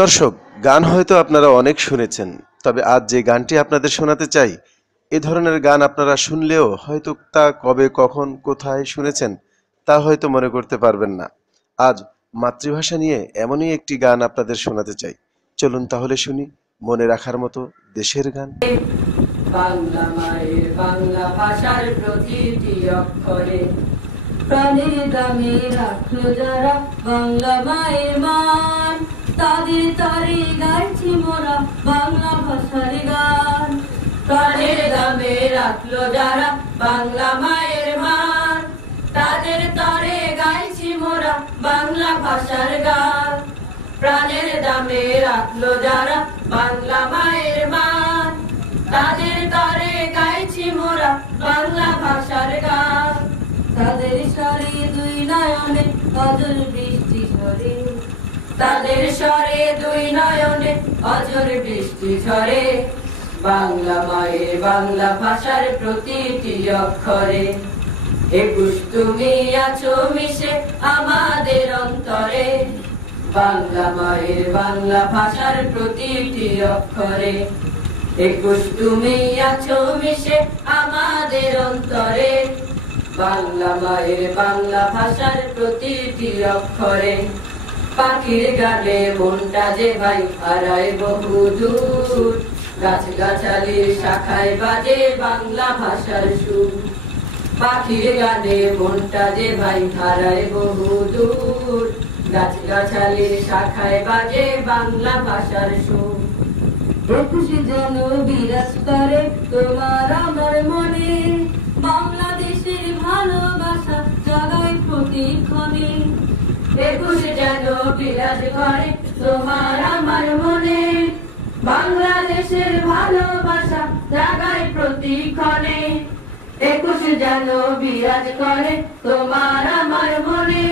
দর্শক, গান হয়তো আপনারা অনেক শুনেছেন, তবে আজ যে গানটি আপনাদের শোনাতে চাই, এ ধরনের গান আপনারা শুনলেও হয়তো তা কবে, কখন, কোথায় শুনেছেন তা হয়তো মনে করতে পারবেন না। আজ মাতৃভাষা নিয়ে এমনই একটি গান আপনাদের শোনাতে চাই। চলুন তাহলে শুনি মনে রাখার মতো দেশের গান। বাংলা মায়ের বাংলা ভাষার প্রতিটি অক্ষরে প্রাণের দামে রাখলো যারা বাংলা মায়ের মান, তাদের তরে গাইছি মোরা বাংলা ভাষার গান। প্রাণের দামে রাখলো যারা বাংলা মায়ের মান, তাদের তরে গাইছি মোরা বাংলা ভাষার গান। প্রাণের দামে রাখলো যারা বাংলা মায়ের মান, তাদের তরে গাইছি মোরা বাংলা ভাষার গান। তাদের স্বরে দুই নয়নে অজর বৃষ্টি ঝরে, তাদের স্বরে দুই নয়নে অজর বৃষ্টি ঝরে। বাংলা মায়ের বাংলা ভাষার প্রতিটি অক্ষরে ২১ তুমি আছো মিশে আমাদের অন্তরে। বাংলা মায়ের বাংলা ভাষার প্রতিটি অক্ষরে ২১ তুমি আছো মিশে আমাদের অন্তরে। বাংলা মায়ের বাংলা ভাষার প্রতিটি অক্ষরে পাখির গানে মনটা যে ভাই হারায় বহু দূর, গাছ গাছালির শাখায় বাজে বাংলা ভাষার সুর। পাখির গানে মনটা যে ভাই হারায় বহু দূর, গাছ গাছালির শাখায় বাজে বাংলা ভাষার সুর। ২১ যেন বিরাজ করে তোমার আমার মনে, বাংলাদেশের ভালোবাসা জাগায় প্রতিক্ষণে। ২১ যেন বিরাজ করে তোমার আমার মনে, বাংলাদেশের ভালোবাসা জাগায় প্রতিক্ষণে। ২১ যেন বিরাজ করে তোমার আমার মনে,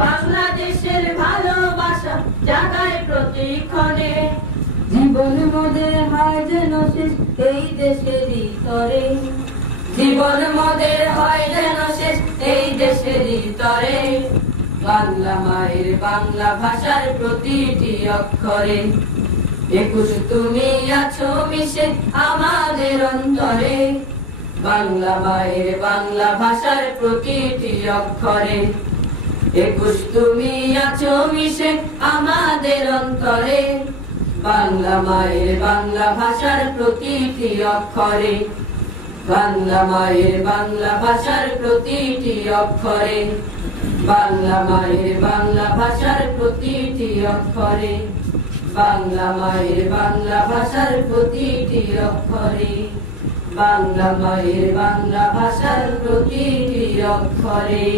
বাংলাদেশের ভালোবাসা জাগায় প্রতিক্ষণে। জীবন মোদের হয় যেন শেষ এই দেশেরই তরে, জীবন মোদের হয় যেন শেষ এই দেশেরই তরে। বাংলা মায়ের বাংলা ভাষার প্রতিটি অক্ষরে ২১ তুমি আছো মিশে আমাদের অন্তরে। বাংলা মায়ের বাংলা ভাষার প্রতিটি অক্ষরে ২১ তুমি আছো মিশে আমাদের অন্তরে। বাংলা মায়ের বাংলা ভাষার প্রতিটি অক্ষরে, বাংলা মায়ের বাংলা ভাষার প্রতিটি অক্ষরে, বাংলা মায়ের বাংলা ভাষার প্রতিটি অক্ষরে, বাংলা মায়ের বাংলা ভাষার প্রতিটি অক্ষরে, বাংলা মায়ের বাংলা ভাষার প্রতিটি অক্ষরে।